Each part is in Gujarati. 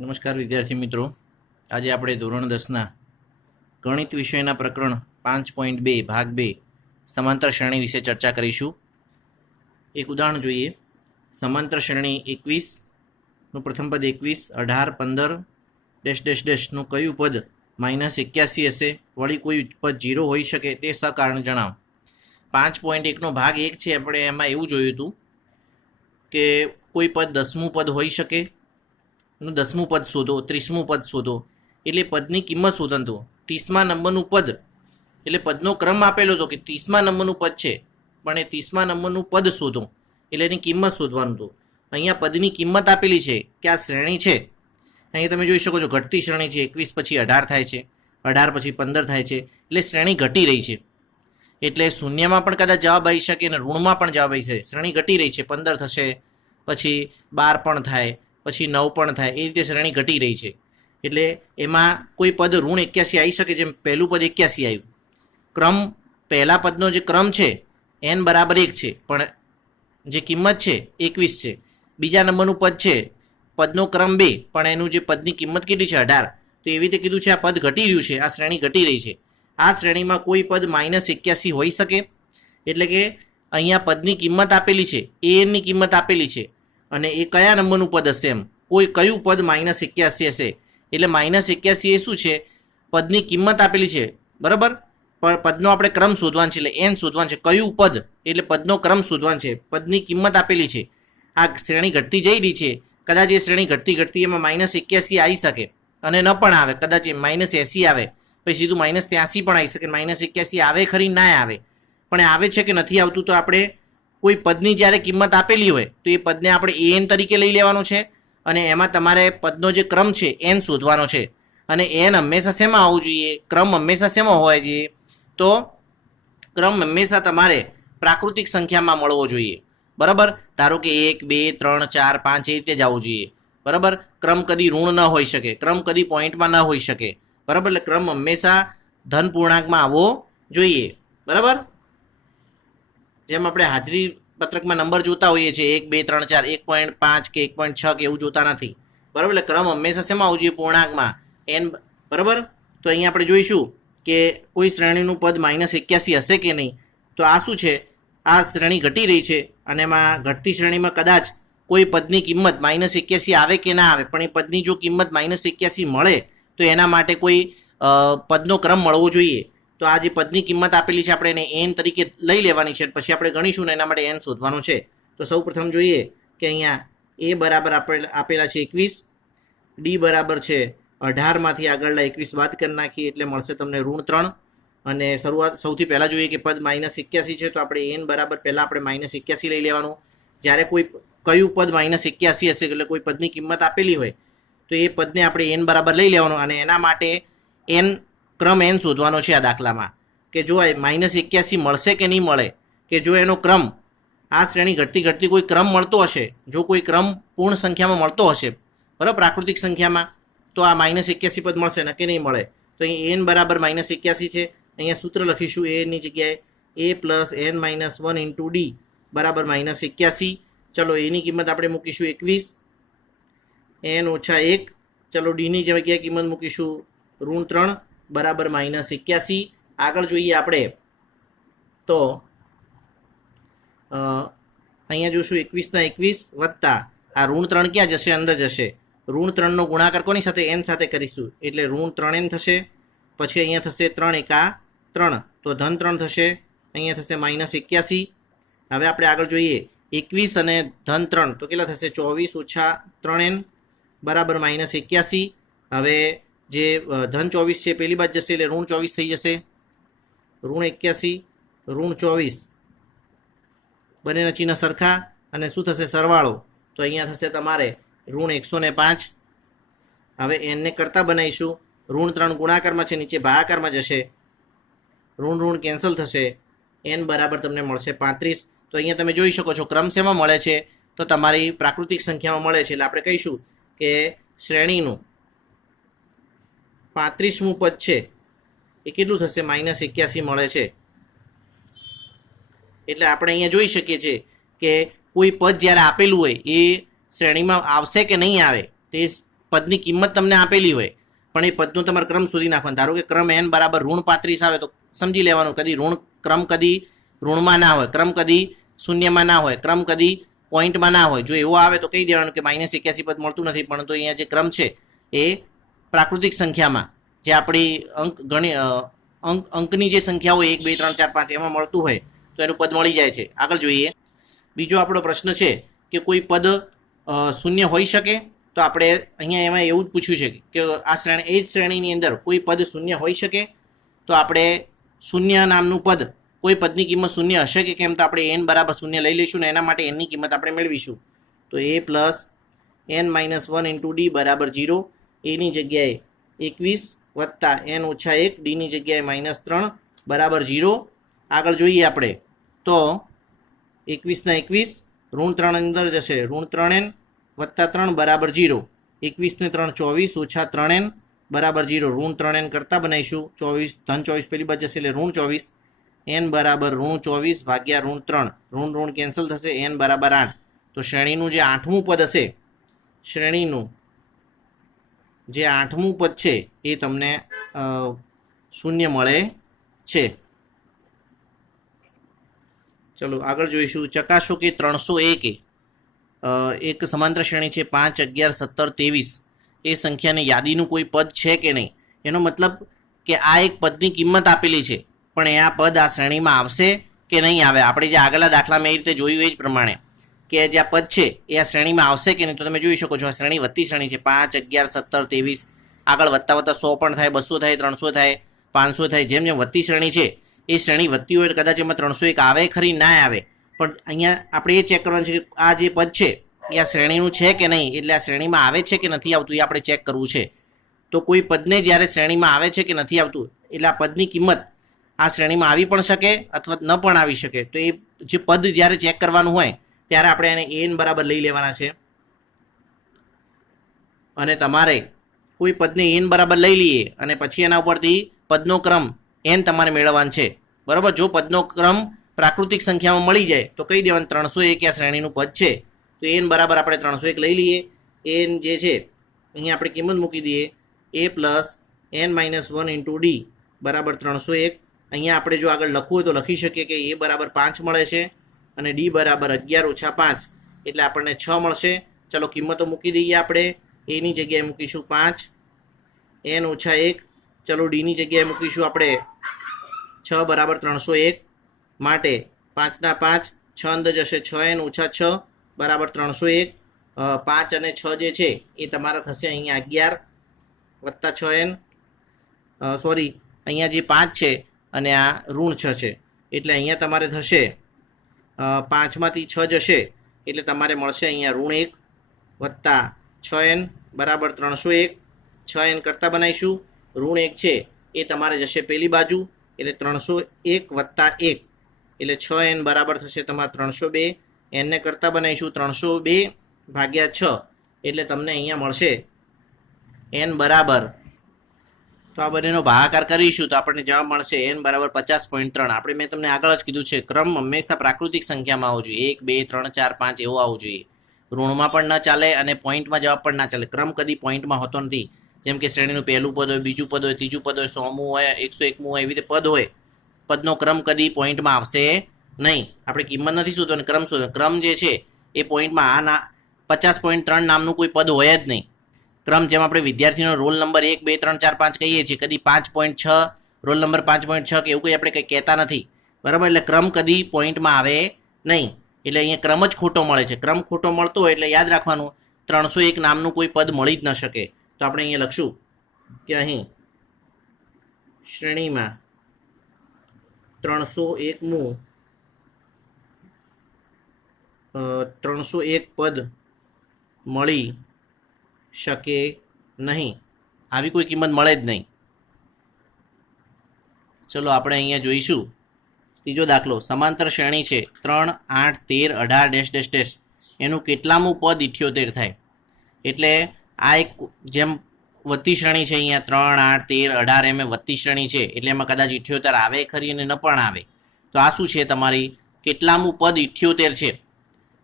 નમસ્કાર વિદ્યાર્થી મિત્રો, આજે આપણે ધોરણ 10ના ગણિત વિષયના પ્રકરણ 5.2 ભાગ 2 સમાંતર શ્રેણી વિશે ચર્ચા કરીશું. એક ઉદાહરણ જોઈએ. સમાંતર શ્રેણી 21નું પ્રથમ પદ 21, 18, 15 ડેશ ડેશ ડેશનું કયું પદ -81 હશે? વળી કોઈ પદ 0 હોઈ શકે તે સકારણ જણાવો. 5.1નો ભાગ 1 છે. આપણે એમાં એવું જોયું હતું કે કોઈ પદ 10મું પદ હોઈ શકે, 10મું પદ શોધો, 30મું પદ શોધો, એટલે પદની કિંમત શોધવાનું. 30મા નંબરનું પદ એટલે પદનો ક્રમ આપેલો હતો કે 30મા નંબરનું પદ છે, પણ એ 30મા નંબરનું પદ શોધો એટલે એની કિંમત શોધવાનું હતું. અહીંયા પદની કિંમત આપેલી છે કે આ શ્રેણી છે. અહીંયા તમે જોઈ શકો છો ઘટતી શ્રેણી છે. 21 પછી 18 થાય છે, 18 પછી 15 થાય છે, એટલે શ્રેણી ઘટી રહી છે. એટલે શૂન્યમાં પણ કદાચ જવાબ આવી શકે અને ઋણમાં પણ જવાબ આવી શકે. શ્રેણી ઘટી રહી છે. 15 થશે, પછી 12 પણ થાય, પછી 9 પણ થાય, એ રીતે શ્રેણી ઘટી રહી છે. એટલે એમાં કોઈ પદ ઋણ 81 આવી શકે. જેમ પહેલું પદ 81 આવ્યું. ક્રમ પહેલા પદનો જે ક્રમ છે n બરાબર 1 છે, પણ જે કિંમત છે 21 છે. બીજા નંબરનું પદ છે, પદનો ક્રમ 2, પણ એનું જે પદની કિંમત કેટલી છે 18. તો એવી રીતે કીધું છે આ પદ ઘટી રહ્યું છે, આ શ્રેણી ઘટી રહી છે. આ શ્રેણીમાં કોઈ પદ -81 હોઈ શકે. એટલે કે અહીંયા પદની કિંમત આપેલી છે, એનની કિંમત આપેલી છે, અને એ કયા નંબરનું પદ હશે, એમ કયું પદ -81 હશે. એટલે -81 એ શું છે? પદની કિંમત આપેલી છે, બરાબર, પણ પદનો આપણે ક્રમ શોધવાનો છે, એટલે n શોધવાનું છે. કયું પદ એટલે પદનો ક્રમ શોધવાનો છે, પદની કિંમત આપેલી છે. આ શ્રેણી ઘટતી જઈ રહી છે. કદાચ એ શ્રેણી ઘટતી એમાં -81 આવી શકે અને ન પણ આવે. કદાચ -80 આવે, પછી સીધું -83 પણ આવી શકે. -81 આવે ખરી, ના આવે, પણ આવે છે કે નથી આવતું. તો આપણે કોઈ પદની જ્યારે કિંમત આપેલી હોય તો એ પદને આપણે an તરીકે લઈ લેવાનો છે, અને એમાં તમારે પદનો જે ક્રમ છે n શોધવાનો છે. અને n હંમેશા શેમાં આવવું જોઈએ? ક્રમ હંમેશા શેમાં હોવા જોઈએ? તો ક્રમ હંમેશા તમારે પ્રાકૃતિક સંખ્યામાં મળવો જોઈએ, બરાબર. ધારો કે 1, 2, 3, 4, 5 એ રીતે જ આવવું જોઈએ, બરાબર. ક્રમ કદી ઋણ ન હોઈ શકે, ક્રમ કદી પોઈન્ટમાં ન હોઈ શકે, બરાબર. એટલે ક્રમ હંમેશા ધન પૂર્ણાંકમાં આવવો જોઈએ, બરાબર. જેમ આપણે હાજરી પત્રકમાં નંબર જોતા હોઈએ છીએ 1, 2, 3, 4, 1.5 કે 1.6 કે એવું જોતા નથી, બરાબર. એટલે ક્રમ હંમેશા શેમાં આવવું જોઈએ? પૂર્ણાંકમાં, n, બરાબર. તો અહીંયા આપણે જોઈશું કે કોઈ શ્રેણીનું પદ -81 હશે કે નહીં. તો આ શું છે? આ શ્રેણી ઘટી રહી છે, અને એમાં ઘટતી શ્રેણીમાં કદાચ કોઈ પદની કિંમત -81 આવે કે ના આવે, પણ એ પદની જો કિંમત -81 મળે તો એના માટે કોઈ પદનો ક્રમ મળવો જોઈએ. તો આ જે પદની કિંમત આપેલી છે આપણે એને n તરીકે લઈ લેવાની છે. પછી આપણે ગણીશું ને એના માટે n શોધવાનો છે. તો સૌ પ્રથમ જોઈએ કે અહીંયા a બરાબર આપેલા છે 21, d બરાબર છે 18, માંથી આગળના 21 બાદ કરી નાખીએ એટલે મળશે તમને -3. અને સૌથી પહેલા જોઈએ કે પદ -81 છે, તો આપણે n બરાબર પહેલા આપણે -81 લઈ લેવાનું. જ્યારે કયું પદ -81 હશે એટલે કોઈ પદની કિંમત આપેલી હોય તો એ પદને આપણે n બરાબર લઈ લેવાનું, અને એના માટે ક્રમ n શોધવાનો છે. આ દાખલામાં કે જો -81 મળશે કે નહીં મળે, કે જો એનો ક્રમ આ શ્રેણી ઘટતી કોઈ ક્રમ મળતો હશે, જો કોઈ ક્રમ પૂર્ણ સંખ્યામાં મળતો હશે, બરાબર, પ્રાકૃતિક સંખ્યામાં, તો આ -81 પદ મળશે ને કે નહીં મળે. તો અહીં n બરાબર -81 છે. અહીંયા સૂત્ર લખીશું a ની જગ્યાએ a + n - 1 × d બરાબર -81. ચલો એની કિંમત આપણે મૂકીશું 21, n - 1. ચલો d ની જગ્યાએ કિંમત મૂકીશું -3 બરાબર -81. આગળ જોઈએ આપણે તો અહીંયા જોશું 21 ના 21 વત્તા આ -3 ક્યાં જશે? અંદર જશે. -3નો ગુણાકાર કોની સાથે? n સાથે કરીશું, એટલે -3n થશે. પછી અહીંયા થશે 3 × 3, તો -3 થશે. અહીંયા થશે -81. હવે આપણે આગળ જોઈએ 21 અને -3 તો કેટલા થશે? 24 - 3n બરાબર -81. હવે જે -24 છે પેલી બાજુ જશે એટલે -24 થઈ જશે. -81 -24 બંનેના ચિહ્ન સરખા, અને શું થશે? સરવાળો. તો અહીંયા થશે તમારે -105. હવે n કરતા બનાવીશું. -3 ગુણાકારમાં છે, નીચે ભાગાકારમાં જશે, ઋણ કેન્સલ થશે. n બરાબર તમને મળશે 35. તો અહીંયા તમે જોઈ શકો છો ક્રમ શેમાં મળે છે? તો તમારી પ્રાકૃતિક સંખ્યામાં મળે છે. એટલે આપણે કહીશું કે શ્રેણીનું 35મું પદ છે એ કેટલું થશે? -81 મળે છે. એટલે આપણે અહીંયા જોઈ શકીએ છીએ કે કોઈ પદ જ્યારે આપેલું હોય એ શ્રેણીમાં આવશે કે નહીં આવે તે પદની કિંમત તમને આપેલી હોય પણ એ પદનો તમારે ક્રમ શોધી નાખવાનો. ધારો કે ક્રમ n બરાબર ઋણ 35 આવે તો સમજી લેવાનું કદી ક્રમ કદી ઋણમાં ના હોય, ક્રમ કદી શૂન્યમાં ના હોય, ક્રમ કદી પોઈન્ટમાં ના હોય. જો એવો આવે તો કહી દેવાનું કે -81 પદ મળતું નથી, પરંતુ અહીંયા જે ક્રમ છે એ પ્રાકૃતિક સંખ્યામાં જે આપણી અંકની જે સંખ્યા હોય 1 2 3 4 5 એમાં મળતું હોય તો એનું પદ મળી જાય છે. આગળ જોઈએ. બીજો આપણો પ્રશ્ન છે કે કોઈ પદ શૂન્ય હોઈ શકે? તો આપણે અહીંયા એમાં એવું જ પૂછ્યું છે કે આ શ્રેણી એ જ શ્રેણીની અંદર કોઈ પદ શૂન્ય હોઈ શકે? તો આપણે શૂન્ય નામનું પદ, કોઈ પદની કિંમત શૂન્ય હશે કે કેમ? તો આપણે n બરાબર શૂન્ય લઈ લઈશું ને એના માટે n ની કિંમત આપણે મેળવીશું. તો a plus n minus 1 into D બરાબર 0. એની જગ્યાએ 21 વત્તા n ઓછા 1, ડીની જગ્યાએ -3 બરાબર 0. આગળ જોઈએ આપણે તો 21 ના 21 ઋણ 3 અંદર જશે, ઋણ 3n વત્તા 3 બરાબર 0. 21 ને 3 24 ઓછા 3n બરાબર 0. ઋણ 3n કરતા બનાવીશું. 24 ધન 24 પેલી બાજુ જશે એટલે ઋણ 24. n બરાબર ઋણ 24 ભાગ્યા ઋણ 3. ઋણ ઋણ કેન્સલ થશે. n બરાબર 8. તો શ્રેણીનું જે 8મું પદ હશે, શ્રેણીનું જે 8મું પદ છે એ તમને શૂન્ય મળે છે. ચલો આગળ જોઈશું. ચકાસો કે 301 એક સમાંતર શ્રેણી છે 5 11 17 23 એ સંખ્યાની યાદીનું કોઈ પદ છે કે નહીં. એનો મતલબ કે આ એક પદની કિંમત આપેલી છે પણ એ આ પદ આ શ્રેણીમાં આવશે કે નહીં આવે. આપણે જે આગલા દાખલામાં એ રીતે જોયું એ જ પ્રમાણે કે જે આ પદ છે એ આ શ્રેણીમાં આવશે કે નહીં. તો તમે જોઈ શકો છો આ શ્રેણી વધતી શ્રેણી છે 5 11 17 23. આગળ વધતા વધતા 100 પણ થાય, 200 થાય, 300 થાય, 500 થાય. જેમ જેમ વધતી શ્રેણી છે એ શ્રેણી વધતી હોય કદાચ એમાં 301 આવે ખરી ના આવે, પણ અહીંયા આપણે એ ચેક કરવાનું છે કે આ જે પદ છે એ આ શ્રેણીનું છે કે નહીં, એટલે આ શ્રેણીમાં આવે છે કે નથી આવતું એ આપણે ચેક કરવું છે. તો કોઈ પદને જ્યારે શ્રેણીમાં આવે છે કે નથી આવતું એટલે આ પદની કિંમત આ શ્રેણીમાં આવી પણ શકે અથવા ન પણ આવી શકે. તો એ જે પદ જ્યારે ચેક કરવાનું હોય ત્યારે આપણે એને n બરાબર લઈ લેવાના છે અને તમારે કોઈ પદને n બરાબર લઈ લઈએ અને પછી એના ઉપરથી પદનો ક્રમ n તમારે મેળવવાનો છે. બરાબર. જો પદનો ક્રમ પ્રાકૃતિક સંખ્યામાં મળી જાય તો કહી દેવાનું 301 આ શ્રેણીનું પદ છે. તો n બરાબર આપણે 301 લઈ લઈએ. n જે છે અહીંયા આપણે કિંમત મૂકી દઈએ a plus n minus 1 into D બરાબર 301. અહીંયા આપણે જો આગળ લખવું હોય તો લખી શકીએ કે a બરાબર 5 મળે છે અને ડી બરાબર 11 ઓછા 5 એટલે આપણને 6 મળશે. ચલો કિંમતો મૂકી દઈએ. આપણે એની જગ્યાએ મૂકીશું 5, n ઓછા 1. ચલો ડીની જગ્યાએ મૂકીશું આપણે 6 બરાબર 301. માટે 5 ના 5, 6 અંદર જશે, 6n ઓછા 6 બરાબર 301. 5 અને 6 જે છે એ તમારા થશે અહીંયા 11 વત્તા 6n. સોરી, અહીંયા જે 5 છે અને આ ઋણ 6 છે એટલે અહીંયા તમારે થશે 5માંથી 6 જશે એટલે તમારે મળશે અહીંયા ઋણ 1 વત્તા 6n બરાબર 301. 6n કરતાં બનાવીશું. ઋણ 1 છે એ તમારે જશે પેલી બાજુ એટલે 301 વત્તા 1 એટલે 6n બરાબર થશે તમારે 302. n ને કરતાં બનાવીશું 302 ભાગ્યા 6 એટલે તમને અહીંયા મળશે n બરાબર, તો આ બંનેનો ભાગાકાર કરીશું તો આપણને જવાબ મળશે n બરાબર 50.3. આપણે મેં તમને આગળ જ કીધું છે ક્રમ હંમેશા પ્રાકૃતિક સંખ્યામાં આવવો જોઈએ. 1 2 3 4 5 એવો આવવું જોઈએ. ઋણમાં પણ ન ચાલે અને પોઈન્ટમાં જવાબ પણ ના ચાલે. ક્રમ કદી પોઈન્ટમાં હોતો નથી. જેમ કે શ્રેણીનું પહેલું પદ હોય, બીજું પદ હોય, ત્રીજું પદ હોય, 100મું હોય, 101મું હોય, એવી રીતે પદ હોય. પદનો ક્રમ કદી પોઈન્ટમાં આવશે નહીં. આપણે કિંમત નથી શોધવાની, ક્રમ શોધો. ક્રમ જે છે એ પોઈન્ટમાં આ 50.3 નામનું કોઈ પદ હોય જ નહીં. ક્રમ જેમ આપણે વિદ્યાર્થીનો રોલ નંબર 1 2 3 4 5 કહીએ છીએ, કદી 5.6 રોલ નંબર 5.6 કે એવું કંઈ આપણે કંઈ કહેતા નથી. બરાબર. એટલે ક્રમ કદી પોઈન્ટમાં આવે નહીં. એટલે અહીંયા ક્રમ જ ખોટો મળે છે. ક્રમ ખોટો મળતો હોય એટલે યાદ રાખવાનું 301 નામનું કોઈ પદ મળી જ ન શકે. તો આપણે અહીંયા લખશું કે અહીં શ્રેણીમાં 301મું 301 પદ મળી શકે નહીં. આવી કોઈ કિંમત મળે જ નહીં. ચલો આપણે અહીંયા જોઈશું ત્રીજો દાખલો. સમાંતર શ્રેણી છે 3 8 13 18 ડેશ ડેશ ડેશ એનું કેટલામું પદ 78 થાય. એટલે આ એક જેમ વધતી શ્રેણી છે અહીંયા 3 8 13 18 એમ વધતી શ્રેણી છે એટલે એમાં કદાચ 78 આવે ખરી અને ન પણ આવે. તો આ શું છે તમારી કેટલામું પદ 78 છે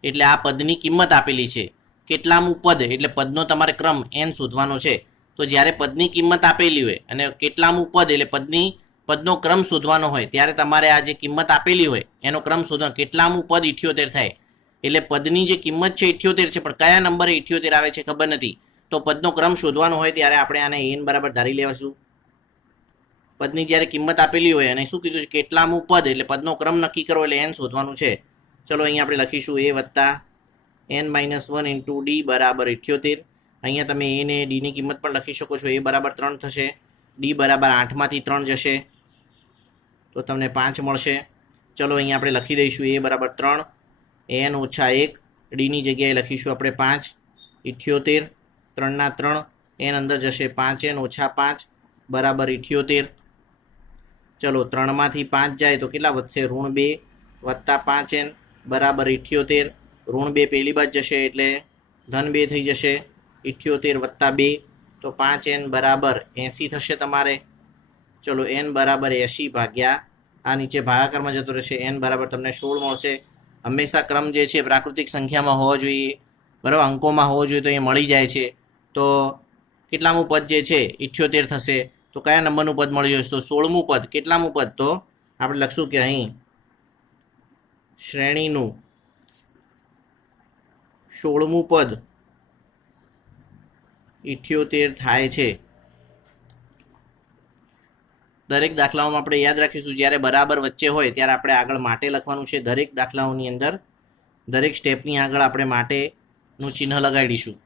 એટલે આ પદની કિંમત આપેલી છે. કેટલામું પદ એટલે પદનો તમારે ક્રમ n શોધવાનો છે. તો જ્યારે પદની કિંમત આપેલી હોય અને કેટલામું પદ એટલે પદનો ક્રમ શોધવાનો હોય ત્યારે તમારે આ જે કિંમત આપેલી હોય એનો ક્રમ શોધવાનો. કેટલામું પદ 78 થાય એટલે પદની જે કિંમત છે 78 છે, પણ કયા નંબરે 78 આવે છે ખબર નથી. તો પદનો ક્રમ શોધવાનો હોય ત્યારે આપણે આને n બરાબર ધારી લેવાશું. પદની જ્યારે કિંમત આપેલી હોય અને શું કીધું છે કેટલામું પદ એટલે પદનો ક્રમ નક્કી કરો એટલે n શોધવાનું છે. ચલો અહીંયા આપણે લખીશું a વત્તા n-1 ઇન્ટુ ડી બરાબર 78. અહીંયા તમે a ને ડીની કિંમત પણ લખી શકો છો. a બરાબર 3 થશે, ડી બરાબર 8માંથી 3 જશે તો તમને 5 મળશે. ચલો અહીંયા આપણે લખી દઈશું a બરાબર 3, n ઓછા 1, ડીની જગ્યાએ લખીશું આપણે 5, 78, 3 ના 3, n અંદર જશે 5n ઓછા 5 બરાબર 78. ચલો 3માંથી 5 જાય તો કેટલા વધશે? -2 વત્તા 5n બરાબર 78. -2 પહેલી બાદ જશે એટલે -2 થઈ જશે. 78 વત્તા 2 તો 5n બરાબર 80 થશે તમારે. ચલો n બરાબર 80 ભાગ્યા આ નીચે ભાગાકારમાં જતો રહેશે, n બરાબર તમને 16 મળશે. હંમેશા ક્રમ જે છે પ્રાકૃતિક સંખ્યામાં હોવો જોઈએ, બરાબર, અંકોમાં હોવો જોઈએ તો એ મળી જાય છે. તો કેટલામું પદ જે છે 78 થશે. તો કયા નંબરનું પદ મળી જશે? તો 16મું પદ. કેટલામું પદ? તો આપણે લખશું કે અહીં શ્રેણીનું 16મું પદ 78 થાય છે. દરેક દાખલાઓમાં આપણે યાદ રાખીશું જ્યારે બરાબર વચ્ચે હોય ત્યારે આપણે આગળ માટે લખવાનું છે. દરેક દાખલાઓની અંદર દરેક સ્ટેપની આગળ આપણે માટેનું ચિહ્ન લગાડીશું.